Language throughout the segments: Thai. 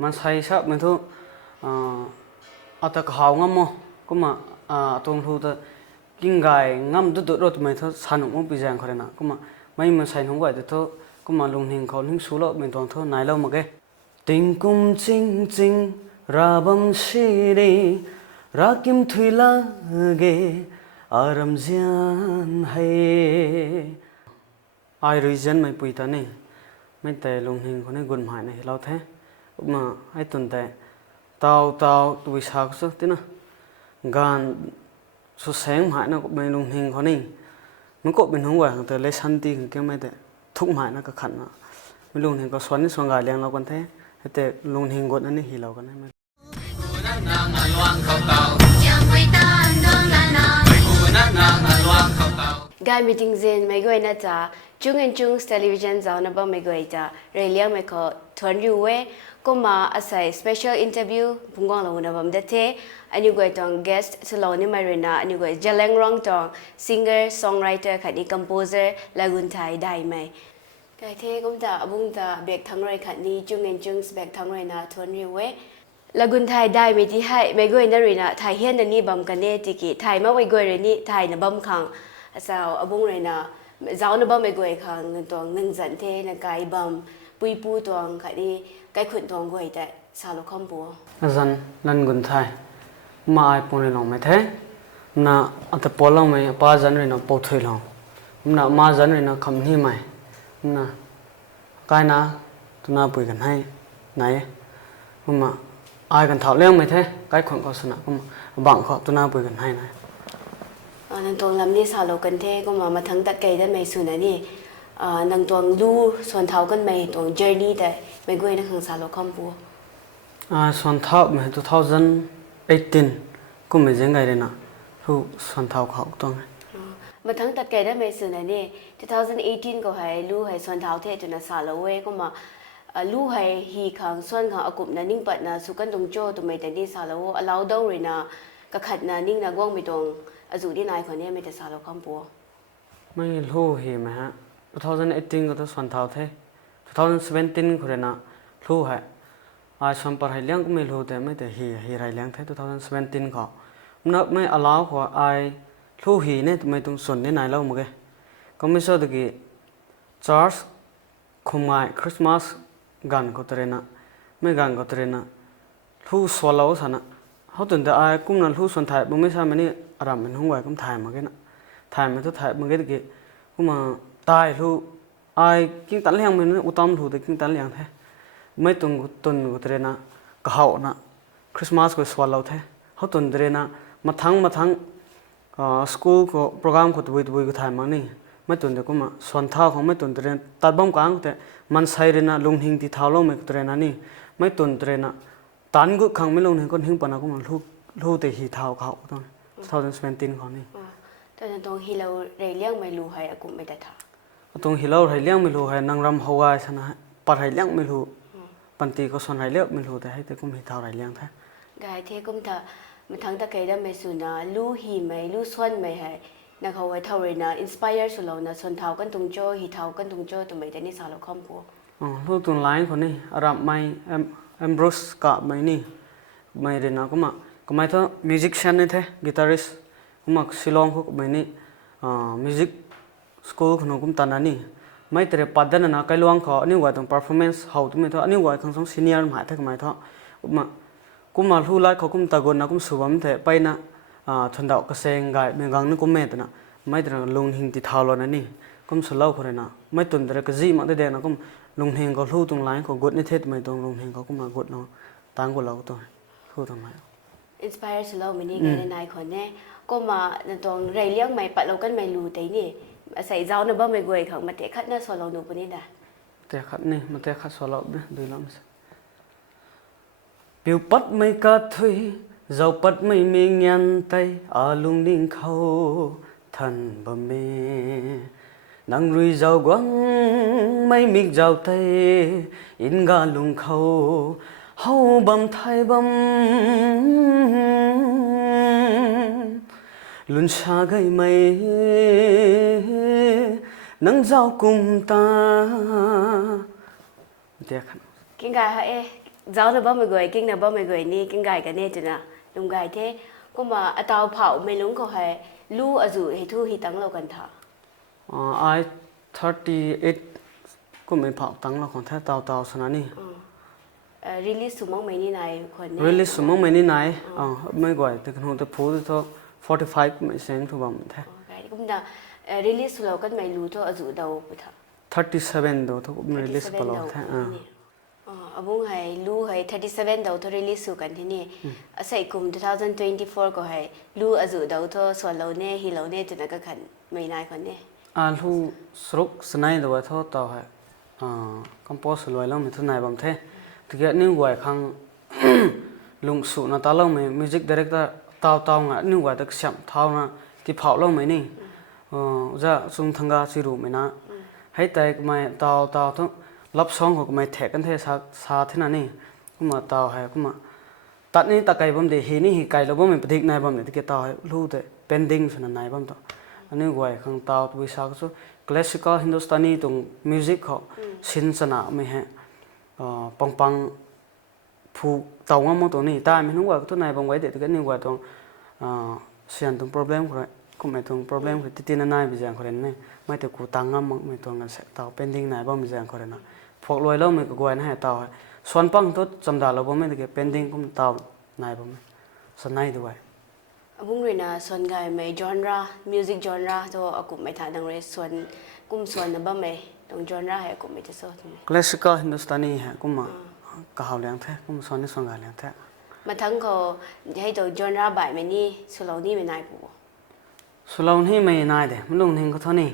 มันใส่ชับมันทุเอาแต่ข่าวงั้มมั้งก็มาตรงทุกแต่กินไก่งั้มดุดรถมันทุสนุกมั้งปีแจงเขาเลยนะก็มาไม่มาใส่หงไก่แต่ทุก็มาลงหิงเขาหิงสู้แล้วมันตรงทุไหนแล้วมาแกติงกุมจริงจริงราบมชีดีรักกิมทุยละเกอารมณ์จันให้ไอริจันไม่ปุยตานี่ไม่แต่ลงหิงคนนี้กุนหมายนี่เราแท้มาให้ตุนแต่เตาตัววิชาสุดที่นะการสุดแสงหมายนะก็ไม่ลงหิงคนนี้มันก็เป็นหัวแต่เลยชันตีคือแค่ไม่แต่ทุกหมายนะก็ขันนะไม่ลงหิงก็สวนนี่สวนกายเลี้ยงเรากันแท้แต่ลงหิงกดนั่นนี่หีเรากันได้ไหมกายมีจริงจริงไม่ก็น่าจะจุงจุงสเตลิวิชันจะเอาหน้าบ้านไม่ก็จะเรียกไม่ก็ทวนอยู่เว้ก็มาอาศัย special interview พุ่งกองเราหน้าบ้านเด็ดเทอันนี้ก็ต้อง guest สโลนี่มาเรียนนะอันนี้ก็จะเล่นร้องต้อง singer songwriter ขัดนี้ composer ลากุนไทยได้ไหมกายเทก็จะบุ้งจะเบรกทั้งไรขัดนี้จุงจุงเบรกทั้งไรนะทวนอยู่เว้ลากุนไทยได้ไม่ที่ให้ไม่ก็น่าเรียนนะไทยเฮียนนี่บัมกันเนี่ยติกิไทยมาไว้ก็เรียนนี่ไทยนะบัมขังสาวบุ้งเรียนนะเจ้าหน้าบ้านไม่ก็ขังเงินตัวเงินจันเทนะกายบัมปุยปูตัวขัดนี้กายขุนตัวก็แต่สาวลูกคำปัวอาจารย์ลันกุนไทยมาไอปนเลยลองไหมเท่น่ะอันแต่ปอลองไหมป้าจันเลยนะปอถอยลองน่ะมาจันเลยนะคำนี้ไหมน่ะกายนะตัวน่าปุยกันให้ไหนมาไอกันเท่าเลี้ยงไหมเท่กายขวัญก็สนะก็มาบังเขาตัวน่าปุยกันให้นะนังตวงลำนี้สาวลูกกันเทก็มาทั้งตะเกียได้ไม่สุนันนี่นังตวงลู่ส่วนเท้ากันไม่ตวง journey แต่ไม่ก็นักขังสาวลูกคำปัวส่วนเท้าไม่2018ก็ไม่ยังไงเลยนะรู้ส่วนเท้าเขาต้องมาทั้งตะเกียได้ไม่สุนันนี่2018ก็ให้ลู่ให้ส่วนเท้าเทจนสาวลูกเว้ก็มาลู่ให้ฮีขังส่วนขังอากุบนั่นนิ่งปัดนะสุกันตรงโจ้ตัวไม่แต่นี่สาวลูกเราเดาเลยนะก็ขัดนะนิ่งนะว่างไม่ตรงอาจุที่นายคนนี้ไม่แต่สาวเราคำปัวไม่รู้เหตุไหมฮะ2018ก็ต้องส่วนเท้าเท่2017คนน่ะรู้เหรอส่วนปลายเลี้ยงก็ไม่รู้แต่ไม่แต่ฮีไรเลี้ยงเท่2017เขาไม่อาล้าเขารู้ฮีเนี่ยทำไมต้องส่วนนี้นายเล่ามั้งก็ไม่ใช่ตะกี้จอร์จคุมไงคริสต์มาสกันก็เตระนะไม่กันก็เตระนะรู้สวรรค์สันนะเขาตื่นแต่กุ้งนั่นรู้ส่วนไทยบุ้งไม่ใช่มันนี่อารมณ์เป็นหัวก็ถ่ายมาแค่น่ะถ่ายมันต้องถ่ายมันก็ตะกี้ก็มาตายรู้กิ้งตันเลี้ยงมันอุตมรู้แต่กิ้งตันเลี้ยงแท้ไม่ตุนก็เตระนะก็เขานะคริสต์มาสก็สวรรค์แท้เขาตื่นเตระนะมาทั้งสกูลก็โปรแกรมก็ตัวก็ถ่ายมานี่ไม่ตุนแต่ก็มาส่วนเท้าของไม่ตุนเตระตัดบ้องกลางแต่มันใส่เรนะลงหิงที่เท้าลงไม่เตระนะนี่ไม่ตุนเตระนะตันก็ขังไม่ลงหิงก็หิงปนนะก็มันรู้แต่หีเท้าเขาต้อง2017เขานี่ตอนนั้นตรงฮีเราเรียงไม่รู้ให้อากุไม่ได้ท่าตรงฮีเราเรียงไม่รู้ให้นางรำฮาวายชนะปัดเรียงไม่รู้ปันตีก็ส่วนเรียงไม่รู้แต่ให้แต่ก็มีเท้าเรียงแท้กายเทกุมท่ามันทั้งตะเกียได้ไม่สุนะลู่ฮีไม่ลู่ส่วนไม่ให้นักเขาไว้เท่าไรนะอินสไปร์สุดเรานะส่วนเท้ากันตรงโจ้ฮีเท้ากันตรงโจ้ตัวไม่แต่นี่สาวเราคำปัวรู้ตรงไลน์คนนี้อารับไม่เอ็มบรูซกับไม่นี่ไม่เรียนนะก็ไม่ท่ามิวสิกชันนี่แท้กีตาริสก็มาศิลองเขาไม่นี่มิวสิกสคูลขนมกุมตันนี่ไม่แต่ปัดนั้นนะใครลวงเขาอันนี้ว่าต้อง performance เขาตัวไม่ท่าอันนี้ว่าเขาต้องซีเนียร์หมายถึงไม่ท่ากุมมารู้ไล่เขากุมตะกอนนะกุมสวมแต่ไปนะทนดาวกระเซงไก่เมืองกังนึกกุมเมตนะไม่แต่ลงหิงติดเท้าเรานั่นนี่กุมสลาวคนนั้นไม่ตุนแต่กระจีมันได้เด่นนะกุมลงหิงเขารู้ตรงไลน์เขากดนี่เทศไม่ตรงลงหิงเขากุมมากดเนาะต่างกับเราตัวรู้ทำไมอินสไปร์สุดเราไม่นี่ไงนายคนนี้ก็มาตรงเรียงไม่ปัดเรากันไม่รู้แต่นี่ใส่เจ้าหน้าบ้านไม่กวยเขามาเตะขัดหน้าสวนเราหนูคนนี้ได้เตะขัดนี่มาเตะขัดสวนเราเนี่ยดูแล้วมั้ยปิวปัดไม่กระถุยเจ้าปัดไม่มีเงินไตอาลุงนิ่งเขาทันบ่เมนังรุยเจ้ากวางไม่มีเจ้าไตอินกาลุงเขาเฮาบำไทยบำลุนชาไกไม่นังเจ้ากุมตาเดี๋ยวครับกินกายฮะ giáo nó bao mấy người kinh là bao mấy người ni kinh gái cái này chứ na lùng gái thế có mà ở tàu phao mấy lúng có hay lu ở rủi hay thu hi tăng lâu gần thà I 38 cũng mấy phao tăng là còn thế tàu sẵn này release số mong mấy ni này còn release số mong mấy này mấy gọi từ cái hôm từ phố từ 45 mấy sen thu bằng thế cái cũng là release số lâu cái mấy lu thôi ở rủi đầu bữa thà 37 đó thôi cũng release bao lâu thế abung hay lu hay 37 đầu thôi release số cái thế này sai cùng 2024 có hay lu ở rủi đầu thôi số lâu nè hi lâu nè cho nó cái khẩn mấy này còn nè lu stroke snai đó thôi tao hay compose lôi lâu mình thu này bằng thế thì cái những người khang lùng sụ nó tao lâu mấy music director tao ngã những người được xem thao na cái phao lâu mấy nè ra sung thang ga si ru mấy na hay tại mày tao thôi love song của mày thẹn cái thế sa thế nào nè cũng mà tao hay cũng mà tận ní ta cày bom để hi ní hi cày lâu bom mình bật này bom để cái tao lu thế pending phần này bom tao anh những người khang tao tụi sao cái số classical Hindustani tung music họ xin sana mày hay pang phụ tàu ngang mô tô này ta mình không có cái này bằng vậy để cái những người tung xem tung problem rồi cũng mấy tung problem thì tin này bây giờ có đến này mấy từ cụ tăng ngang mấy tung là sẽ tàu pending này bao bây giờ có đến nó phục lôi lâu mấy cái quay này tàu xoắn băng tốt chấm đào lâu bao mấy cái pending cũng tàu này bao mấy sau này thôi abung rồi na xoắn cái mấy genre music genre thôi cũng mấy thằng đang rồi xoắn cũng xoắn là bao mấy trong genre hay cũng mấy cái số classical Hindustani hay cũng mà cả hậu liang thế cũng xoắn đi xoắn gà liang thế mà thằng có hay tổ genre bài mấy ni số lâu ni mấy này bộ số lâu ni mấy này đấy mình luôn hình có thôi nè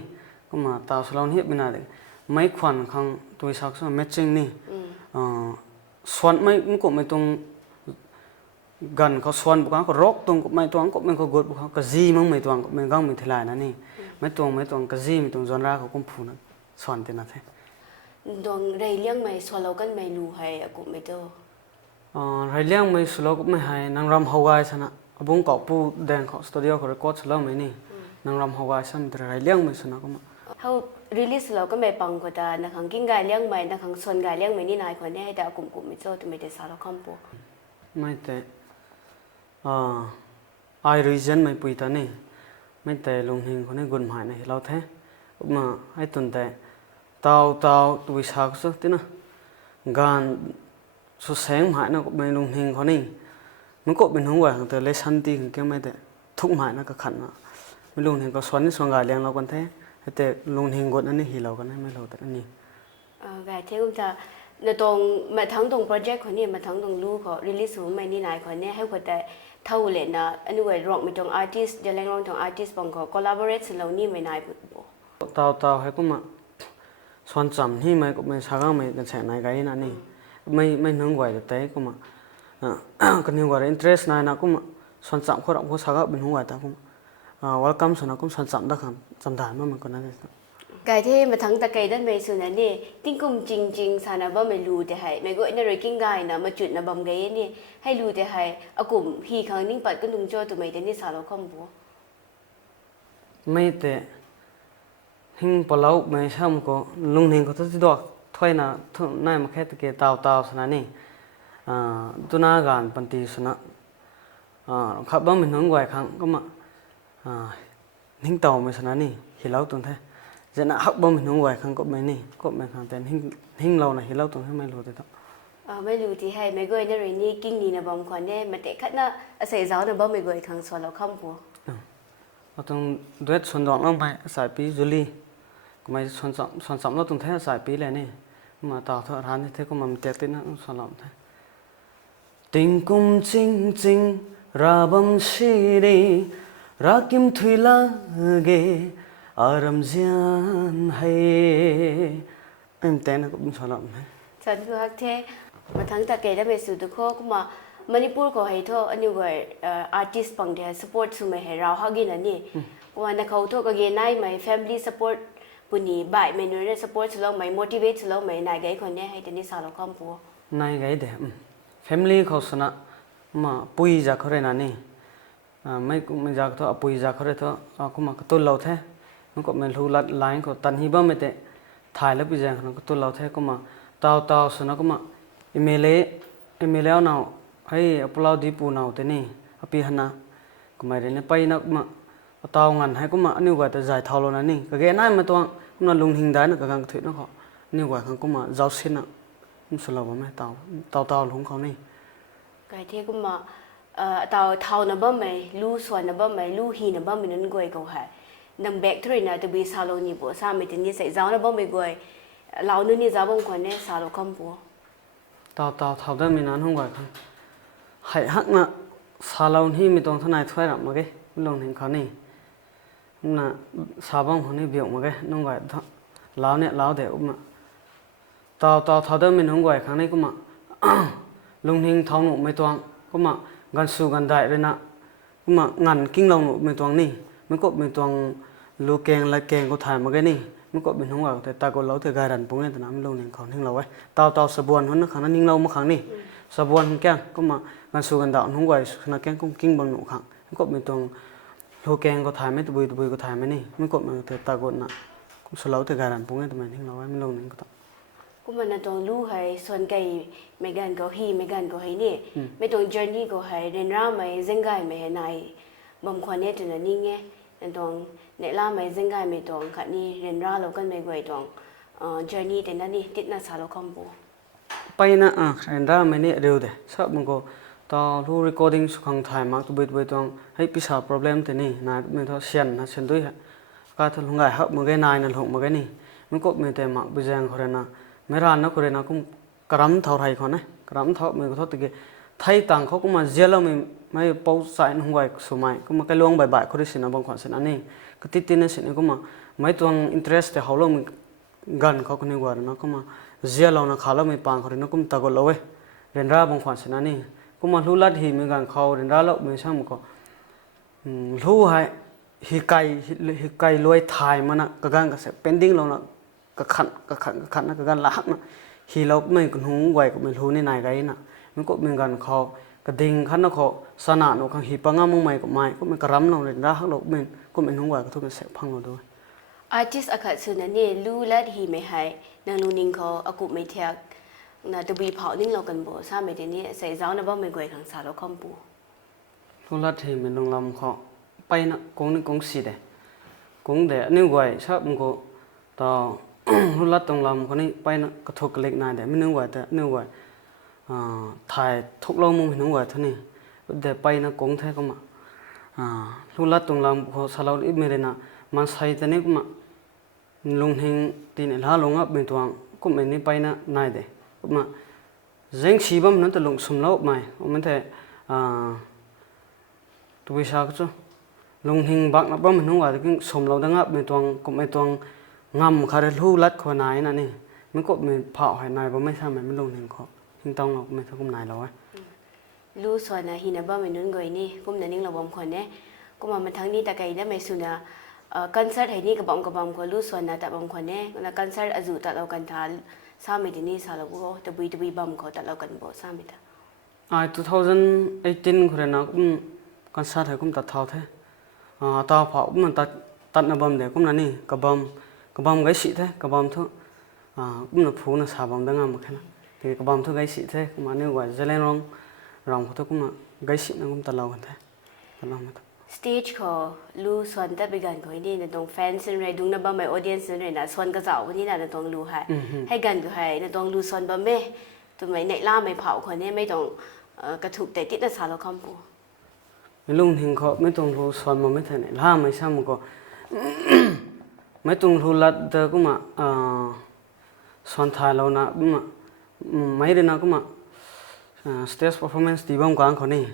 cũng mà tàu số lâu ni mấy này đấy mấy khoản không tôi sao số matching nè xoắn mấy cũng mấy tung gần có xoắn bụng có rock tung cũng mấy tung cũng mấy có gột bụng có gì mà mấy tung cũng mấy găng mấy thế lại nè mấy tung cái gì mấy tung genre có cũng phù nó xoắn thế nào thế dong rây liang mấy số lâu cái mấy lu hay cũng mấy tô rây liang mấy số lâu cũng mấy hay năng ram Hawaii sana abung cọ pu đèn cọ studio có record số lâu mấy nè năng ram Hawaii sana từ rây liang mấy số nào cũng how release lâu cái mấy bằng của ta năng hàng kinh gai liang mấy năng hàng xuân gai liang mấy ni này còn hay ta cũng mấy tô tụi mấy để sao không bộ mấy thế ai reason mấy bụi ta nè mấy thế lùng hình có nên gần hải này lâu thế mà hay tuần thế tao tụi sao số thế nào gan số sáng hải nó cũng mấy lùng hình có nè mình có bên hướng ngoài từ lấy săn ti cái mấy thế thúc hải nó có khẩn nó mấy lùng hình có xoắn xoắn gà liền lâu còn thế thế lùng hình gột anh ấy hiểu lâu còn này mấy lâu thế anh ấy gái thế cũng ta nó tông mà thằng tông project của này mà thằng tông lu có release xuống mấy ni này của này hay của ta thâu lên là anh người rock mấy tông artist giờ lên rock tông artist bằng có collaborate lâu ni mấy này tao hay cũng mà xoắn chậm hi mấy cũng mấy sáng mấy cái sẽ này cái này mấy hướng ngoài được thế cũng mà cái hướng ngoài interest này nó cũng xoắn chậm khó động khó sáng bên hướng ngoài ta cũng welcome số nó cũng xoắn chậm đó không chậm đài mà mình còn nói cái thế mà thằng ta cái đất mấy số này nè tinh cùng chinh sao nào bao mấy lù thì hay mấy gọi nó rồi kinh gai nào mà chuyện là bầm cái nè hay lù thì hay ở cùng hi khang ninh bật cái nung cho tụi mấy đến đi sao nó không bố mấy thế hình bảo lâu mấy sao có lung hình có thứ đó thôi na này mà khai cái tao sana nè tu na gan panti sana khắp bao mình hướng ngoài khang có mà hình tàu mấy sana nè hi lâu tuần thế giờ na học bao mình hướng ngoài khang có mấy nè có mấy khang tên hình lâu này hi lâu tuần thế mấy lâu thế đó mấy lù thì hay mấy gọi nó rồi nè kinh đi là bầm còn nè mà tệ khát na xảy giáo là bao mấy gọi khang xóa nó không bố tung duet xuân dọn lắm mày sải pí Julie mày xuân sắm nó tung thế sải pí này nè mà tao thợ hàn thế có mà tiệt tên nó xuân lắm thế tình cung chinh chinh ra bom si đi ra kim thủy la ghê aram gian hay em tên nó cũng xuân lắm thếฉันคือฮักเทมาทั้งตะเกยได้ไปสู่ตุโคก็มามันนี่พูดก็ให้ทั่วอันนี้ก็artist ปังเดีย support สุดไม่ให้เราฮักกินอันนี้วันนั้นเขาทั่วก็เกยนายไม่ family support ปุ่นนี่บ่ายไม่นู้น support สุดแล้วไม่ motivate สุดแล้วไม่นายไกคนนี้ให้ตัวนี้สาวเราคอมปัวนายไกเดfamily เขาสนะมาปุยจากเขาเลยนะนี่ไม่จากทั่วปุยจากเขาเลยทั่วก็มาก็ต้นเราแท้มันก็ไม่รู้ลัดไลน์ก็ตันฮีบ้าไม่เตะถ่ายแล้วไปแจ้งเขาก็ต้นเราแท้ก็มาตาวสนะก็มาอีเมล em lấy nào hay apollo đi pu nào thế này api hana cũng mày đến bay nó mà tao ngàn hay cũng mà nếu gọi tới giải thao luôn này cái ghé này mà toang cũng là lùng hình đá nó cả gang thủy nó họ nếu gọi thằng cũng mà giáo sinh ạ cũng sờ lầu mà tao lùngเขานี่cái thế cũng mà tao thao nó bơm mày lu xoan nó bơm mày lu hi nó bơm mày nên quay cầu hải nằm bẹt thôi nè từ bây giờ lâu nhỉ bộ sao mày tự nhiên sẽ giáo nó bơm mày quay lão nữa nhỉ giáo bông quần này sao lâu không bộ tao thao đó mình ăn không gọi không hãy hắc nè sao lâu hi mình toàn thằng này thôi rồi mà cái lùng hìnhเขานี่น่ะสาบังคนนี้เบี่ยงมาแกน้องไก่ล้าวเนี่ยล้าวเดี๋ยวมาต่อเท่าเดิมเป็นน้องไก่ครั้งนี้ก็มาลุงหิงเท่าหนูไม่ตวงก็มากันสู้กันได้เลยนะก็มางานกิ้งเราหนูไม่ตวงนี่มันก็ไม่ตวงลูกแกงและแกงก็ถ่ายมาแกนี่มันก็เป็นน้องไก่แต่ตาก็เล้าแต่การดันปุ่งเนี่ยแต่น้ำลุงหิงเขาทิ้งเราไว้ต่อสะบวนคนนั้นครั้งนั้นยิงเรามาครั้งนี้สะบวนแกงก็มากันสู้กันดาวน้องไก่ขณะแกงก็กิ้งบางหนูครั้งมันก็ไม่ตวงลูกแกงก็ถ่ายไม่ตัวบุยก็ถ่ายไม่นี่มันก็มันแต่ตากดน่ะก็สลาวแต่การดันปุ่งเนี่ยแต่มันทิ้งเราไว้ไม่ลงนี่ก็ต้องก็มันน่ะตรงลู่ให้ส่วนไก่ไม่กันก็ฮีไม่กันก็ให้นี่ไม่ตรง journey ก็ให้เรียนรู้ไม่เซ็งไก่ไม่ให้นายบางคนเนี่ยถึงนี่ไงนั่นตรงเนี่ยล่าไม่เซ็งไก่ไม่ตรงขัดนี่เรียนรู้เรากันไม่ไหวตรง journey แต่นั่นนี่ติดน่ะสารคมปูไปนะเรียนรู้ไม่เนี่ยเร็วเด้ชอบมันก็ต่อรู้ recording สุขังถ่ายมากตัวบุยตรงให้พิสูจน์ problem แต่นี่นายไม่ท้อเชียนนะเชียนด้วยฮะก็ถ้าลงไงครับมือไงนายนั่นลงมือไงนี่มันก็ไม่แต่มากบุญแจงคนนั้นนะไม่ร้านนะคนนั้นก็กระรำเท่าไรคนนะกระรำเท่ามือก็เท่าตะกี้ไทยต่างเขาก็มาเจริญไม่เป้าสายลงไงสมัยก็มาแค่ลงบ่ายคนที่สินะบางคนสินะนี่ก็ติดนั่นสินะก็มาไม่ตัว interest แต่เขาลงกันเขาคนนี้ว่านะก็มาเจริญนะขาเราไม่ปางคนนั้นก็ตะกดเราเว้ยเรียนรู้บางคนสินะนี่ก็มารู้ลัดหีเหมือนกันเขาเรียนรู้แล้วเหมือนช่างมันก็รู้ให้ฮิไกรวยถ่ายมันนะกระกันกระเสพเป็นดิ้งเรานะกระขันนะกระกันลักนะฮีเราไม่กันหูไหวก็ไม่รู้ในไหนกันนะมันก็เหมือนกันเขากระดิ่งขันนะเขาสนานเราขังฮีปังงามงไม่ก็ไม่ก็มันกระรำเราเรียนรู้เราเป็นก็เป็นหูไหวก็ทุกคนเสพพังเราด้วย artist อากาศส่วนนั้นนี่ลู่ลัดหีไม่ให้นางลูนิงเขาอากุไม่เทียกน่ะตัวบีเผานิ่งเรากันบ่ทราบไหมทีนี้ใส่เจ้านะบ่ไม่กวยขังสารคมปูรู้ลัดหีมันลงลำเขาไปนะกงนี่กงสีเดกงเดนี่ไหวชอบมันก็ต่อรู้ลัดตรงลำคนนี้ไปนะกระทบกระเล็กนายเดไม่นึกไหวแต่นึกไหวถ่ายทุกเรามุมเห็นไหวเท่านี้เดไปนะกงแท้ก็มารู้ลัดตรงลำเขาสลาวอีเมรินะมันใส่แต่นี่ก็มาลงหิงตีนี่ล้าลงอ่ะเป็นตัวก็ไม่นี่ไปนะนายเดก็มาเร่งชีบมันนั่นแต่ลงสมแล้วไม่มันแต่ตัววิชาก็จะลงหิงบักนับว่ามันหัวแต่ก็สมเราดังอ่ะเป็นตัวก็ไม่ตัวงำคาร์ลูลัดคนนายนั่นนี่มันก็ไม่เผาให้นายเพราะไม่ใช่มันลงหิงเขาหิงต้องเราไม่ทั้งกุมนายเราไว้ลู่ส่วนนะหินะบ้ามันนุ่นกวยนี่กุมนั่นนิ่งเราบอมคนเนี่ยกุมมันทั้งนี้แต่ไกลได้ไม่สุนะคอนเสิร์ตให้นี่กับบอมคนลู่ส่วนนะแต่บอมคนเนี่ยแล้วคอนเสิร์ตอาจุตัดเรากันทานสามเดือนนี้สาวเราก็ตะบีบอมเขาตัดเรากันบ่สามเดือน2018คนนั้นกุมคอนเสิร์ตให้กุมตัดเท่าเท่ต่อเผามันตัดนะบอมเด็กกุมนั่นนี่กับบอมไกสิเท่กับบอมทุกกุมน่ะผูน่ะสาบอมดังงามแค่นั้นแต่กับบอมทุกไกสิเท่กุมอันนี้ว่าจะเล่นร้องเขาทุกกุมไกสินะกุมตัดเรากันเท่ตัดเราไม่ต้องสเตจเขาลู่ส่วนแต่ไปกันเขานี่ในตรงแฟนซึ่งในดุงนับบ้าไม่ออเดียนซึ่งในน่ะส่วนกระเจ้าวันนี้น่ะในตรงลู่ให้กันก็ให้ในตรงลู่ส่วนบ้าไม่ตัวไม่ในล่าไม่เผาคนนี้ไม่ต้องกระถูกแต่ติดแต่สารเราคำปูไม่ลุงทิ้งเขาไม่ต้องรู้ส่วนมันไม่ทันไหนล่าไม่ช่างมันก็ไม่ต้องรู้ลัดเด็กก็มาส่วนท้ายเรานะก็มาไม่ได้นะก็มาstage performance ตีบ้างกลางเขานี่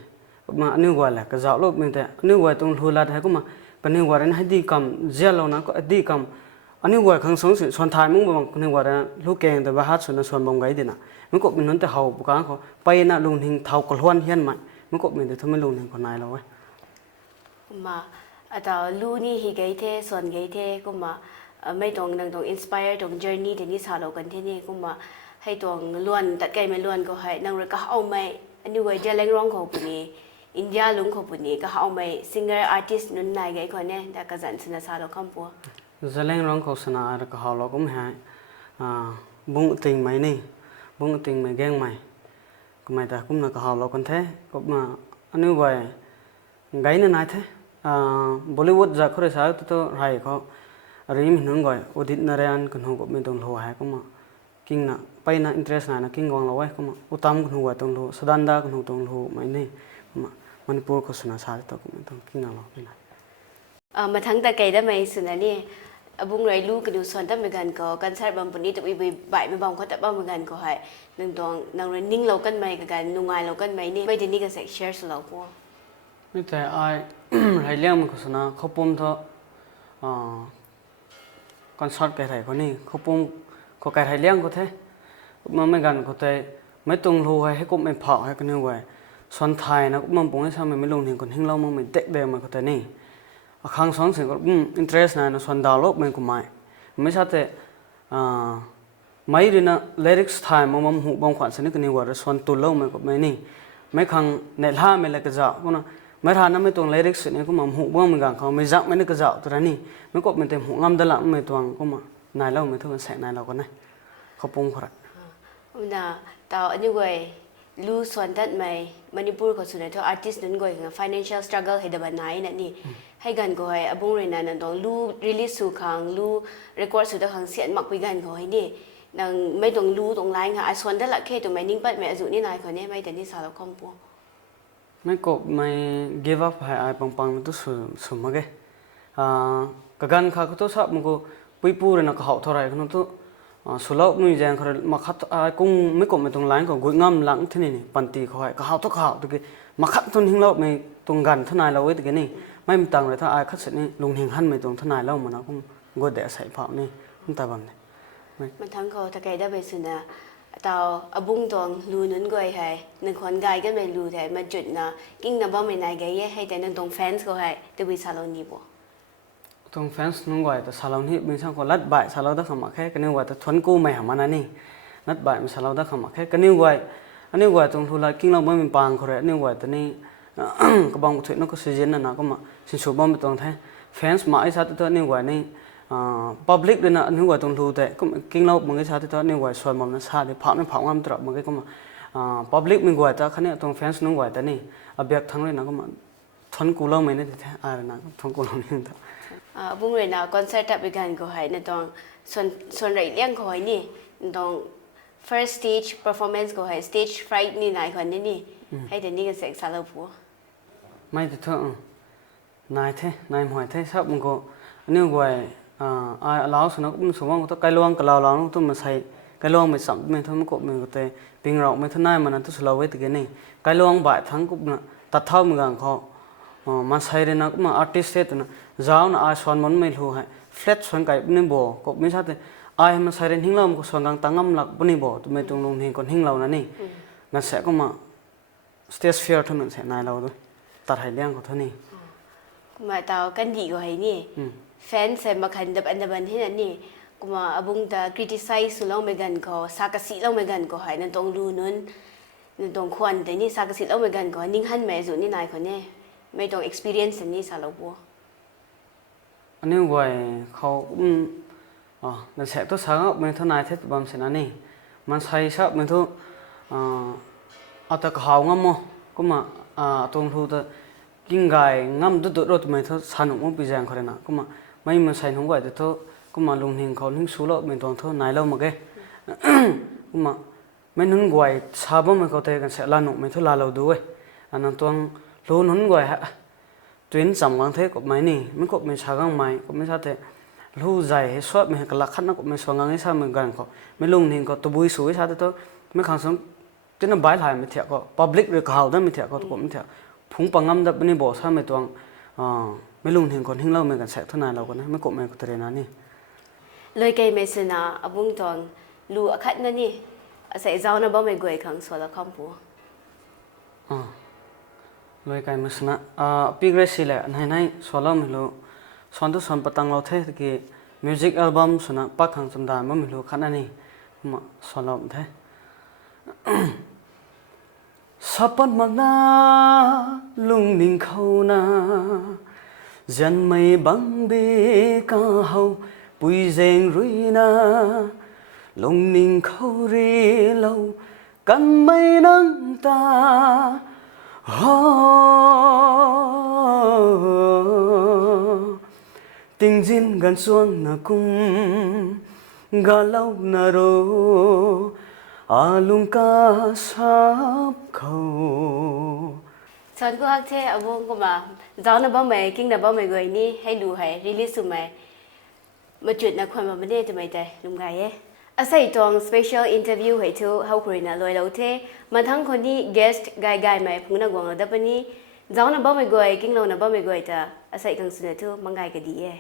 มาอันนี้ว่าแหละก็จะเอาลูกมันแต่อันนี้ว่าตรงรู้ลัดให้ก็มาเป็นนี่ว่านั้นให้ดีกำเจ้าเรานะก็ดีกำอันนี้ว่าข้างสองส่วนท้ายมึงบอกนี่ว่านั้นลูกแกงแต่ว่าฮัทส่วนบางไงดีนะมันก็เป็นนั่นแต่เขาบุกางเขาไปนะลุงทิ้งเท่ากระล้วนเฮียนใหม่มันก็เป็นแต่ทำไมลุงทิ้งคนนายเราไว้มาแต่ลู่นี่ฮีไกเทส่วนไกเทก็มาไม่ตรงนั่งตรงอินสไปร์ตรง journey ที่นี่สาวเรากันที่นี่ก็มาให้ตรงล้วนตัดไก่ไม่ล้วนก็ให้นั่งรถก็เอาไม่อันนี้ว่าจะเล่นร้องเขาปุ่นนี้อินเดียลุงเขาปุ่นนี้ก็เอาไม่ singer artist นุ่นนายไกคนนี้แต่ก็จันสนาสาวเราคำปัวจะเล่นร้องเขาสนาแล้วก็เขาเราก็ไม่หายบุ้งติงไหมนี่บุ้งติงไหมแกงไหมก ก็ไม่แต่กุ้มน่ะก็หาเรากันแท้ก็มาอันนี้ไว้ไงนั่นนายแท้บอลลีวูดจากเขาได้ใช้ตัวไรเขาอะไรมีหนึ่งก่อยอุดิตนาเรียนกันหัวก็ไม่ต้องหัวให้ก็มากิ้งน่ะไปน่ะอินเทอร์เน็ตน่ะกิ้งกองเราไว้ก็มาอุตามกันหัวต้องหัวสุดานดากันหัวต้องหัวไม่เนี่ยมามันปูก็สุนัขสาตัวก็ไม่ต้องกิ้งเราไม่ได้มาทั้งตะไกได้ไหมสุนัขนี่บุ้งไรลูกกระดูกส่วนตั้งเหมือนกันก็การใช้บางปุ่นนี้จะไปใบไม่บางเขาแต่บ้างเหมือนกันก็ให้หนึ่งตองนางเรนนิ่งเรากันไหมกันนุ่งไงเรากันไหมนี่ไม่ได้นี่ก็เซ็กแชร์สเราพวกไม่แต่ไอ้ไรเลี้ยงมันก็สุนัขเขาปุ่มเถอะคอนเสิร์ตไก่ไทยคนนี้เขาปุ่มเขาไก่ไทยเลี้ยงก็เท่มันไม่กันก็แต่ไม่ตรงรูให้ก็ไม่เผาให้กันนี่ไว้ส่วนไทยนะก็มันปุ่มให้ทำไม่ลงถึงคนหิ้งเรามันไม่เด็กเดิมมันก็แต่นี่ข้างสองสิ่งก็อินเทอร์เน็ตนะส่วนดาวโลกมันก็ไม่ใช่แต่ไม่ดีนะลิริกส์ไทยมันหูบางขวัญสนิทกันนี่ว่าส่วนตัวโลกมันก็ไม่นี่ไม่ข้างเน็ตล่าไม่เลยก็จะก็นะไม่ทานนั้นไม่ตรงลิริกส์นี่ก็มันหูบ้างเหมือนกันเขาไม่จักไม่นึกก็จะตัวนี้มันก็เป็นเต็มหูงามตลอดไม่ตัวก็มานายเราไม่ทุกคนใส่นายเราก็นะเขาปรุงเขาละนะแต่อันนี้ไว้รู้ส่วนตัดไหมมันนี่พูดกับส่วนที่อาร์ติสต์นั้นก็อย่าง financial struggle ให้ดับไหนนั่นนี่ให้กันก็ให้บุ้งเรนนั่นต้องรู้ release สู่ขังรู้ record สู่ตัวขังเสียนมักไปกันก็ให้นี่นังไม่ต้องรู้ตรงไลน์ค่ะส่วนแต่ละแค่ตัวไม่นิ่งปัดไม่อาจุนี่นายคนนี้ไม่แต่นี่สาวคอมปัวไม่ก็ไม่ give up ให้ไอ้ปังมันต้องสุ่มมาแกกันข้าก็ต้องชอบมันก็ปุยปูเลยนะก็เขาเท่าไรก็ต้องสุลนุ่ยแจงเขามาคัดไอ้กุ้งไม่ก็ไม่ตรงไลน์ก็กุ้งงามหลังที่นี่ปันตีเขาให้ก็เขาต้องเขาตัวกี้มาคัดต้นหิ้งเราไม่ตรงกันเท่านายเราไว้ตัวกี้นี่ไม่มีตังเลยถ้าไอ้คัดเสร็จนี่ลงหิ้งหันไม่ตรงเท่านายเรามันนะก็เดะใส่เผานี่มันตาบังเนี่ยมันทั้งเขาตะไกได้ไปสุดนะตาวบุ้งตองรูนั้นก็ให้หนึ่งคนไกลก็ไม่รู้แต่มาจุดนะกิ้งนับว่าไม่นายไกลให้แต่หนึ่งตรงแฟนส์ก็ให้ตัววิสาลนี่บ่ตรงแฟนส์นุ่งไว้แต่สาลนี่เป็นช่างคนรัดใบสาลได้ขมาแค่กันนี่ไว้แต่ทวนกู้ไม่หามันนี่รัดใบมันสาลได้ขมาแค่กันนี่ไว้อันนี้ไว้ตรงทุลักกิ้งเราไม่มีปางเขาเลยนี่ไว้แต่นี่ก็บางถุยนั่นก็ซีเจนนั่นนะก็มาสินสูบบ้างไม่ตรงแท้แฟนส์มาไอ้สัตว์ตัวนี่ไว้นี่public เลยนะนี่ไว้ตรงทุแต่ก็กิ้งเราบางไอ้สัตว์ตัวนี่ไว้ส่วนมันซาเดี๋ยวผ่านไม่ผ่านมันตรอกบางไอ้ก็มาpublic มีไว้แต่คันนี้ตรงแฟนส์นุ่งไว้แต่นี่อเบียกทั้งเลยนะก็มาทวนกู้เราไม่ได้แท้อะไรนะทวนกู้เรานี่ตัวบุ้งเลยนะคอนเสิร์ตไปกันก็ให้ในตรงส่วนไรเลี้ยงก็ให้นี่ตรง first stage performance ก็ให้ stage fright นี่นายคนนี้ให้แต่นี่ก็เสกสารพัวไม่แต่เถอะนายเท่นายหอยเท่ชอบมันก็นี่ไว้เราสนุกมันสมมติว่าไก่ลวงกับเราต้องมาใส่ไก่ลวงไม่สับไม่ทั้งมันก็มันก็แต่ปิงเราไม่ทั้งนายมันนั่นต้องสโลว์ไว้ตัวนี้ไก่ลวงบ่ายทั้งก็ตัดเท่าเหมือนกันเขามาใส่เลยนะก็มาอาร์ติสต์เสร็จนะจ้าน่ะส่วนมันไม่รู้ให้ flat ส่วนไก่ไม่บ่ก็ไม่ใช่แต่มาใส่เรื่องหิ้งเราก็ส่วนกลางตั้งงำหลักไม่บ่ตัวไม่ตรงลงหิ้งคนหิ้งเรานั่นนี่นั่นเสร็จก็มา stage fear ทั้งนั้นเสร็จนายเราด้วยตัดให้เลี้ยงเขาเท่านี้มาตาวกันดีกว่าให้นี่แฟนเซมาคันดับอันดับที่นั่นนี่ก็มาบุ้งตา criticize สุดเราไม่กันก็สักสิเราไม่กันก็ให้นั่นตรงรู้นั่นตรงควรแต่นี่สักสิเราไม่กันก็นิ่งหันแม่สุดนี่นายคนนี้ไม่ต้อง experience นี่สารบัวอันนี้ไว้เขานั่นเสร็จตัวสังก์มันเท่านายเทศบาลเสนานี่มันใช้ชอบมันทุเอาแต่เขางำมั้งก็มาตรงทุแต่กิ้งไก่งำดุรถมันทุสนุกมันปีแจงเขาเลยนะก็มาไม่มาใส่ถุงไว้แต่ทุก็มาลงหิงเขาหิงสู้แล้วมันตรงทุนายเรามาแกก็มาไม่นึกไว้ชาวบ้านมันเขาเตะกันเสร็จลานุมันทุลาเราด้วยอันนั้นตัวรู้นึกไว้ฮะtuyến dòng ngang thế của máy nè mấy cậu mình xả ngang máy cũng mới sao thế lưu dài hết suốt mình cái lạc khát nó cũng mình xóa ngang ấy sao mình gần có mấy lùng thì có tụ bùi suối sao thế thôi mấy kháng sống cái nó bái lại mình thiệt có public được hào đó mình thiệt có cũng mình thiệt phúng bằng ngâm đập bên bỏ sao mình toàn mấy lùng thì còn hình lâu mình cần sẽ thế này lâu còn mấy cậu mình có thể nói nè lời cây mình xin à abung toàn lưu khát nó nè sẽ giao nó bao mình quay kháng xóa là không bùaเลยกายมันสนะปีกเรสิแหละในสวนเราไม่รู้สวนทุกสวนประตังเราเท่ตะกี้มิวสิกอัลบั้มสนะปักขังจำได้ไม่รู้ขนาดนี้มาสวนเราเท่สับปะรดนาลุงนิ่งเขานาจันไม่บังเบกาเฮาปุยเจงรุยนาลุงนิ่งเขาเรียเราก กันไม่นั่งตาtình duyên gần xuống na cung ga lâu na ro alung ka sap khâu สอนกูฮักเทอวงกูมาเจ้าน่ะบ่แม่กิ้งน่ะบ่แม่กวยนี่ให้ดูให้รีลิสสุไหมมาจุดนะคนมาไม่ได้จะไม่ใจลุงไงเอ๊ะอาศัยตองสเปเชียลอินเทอร์วิวให้ทุกเฮาคุยนะลอยเราเทมันทั้งคนที่ guest ไกด์ไหมพูดนะกวางเราดับนี้เจ้าน่ะบ่ไม่กวยกิ้งเราน่ะบ่ไม่กวยจ้ะอาศัยกังสุนทุมังไงก็ดีเอ๊ะ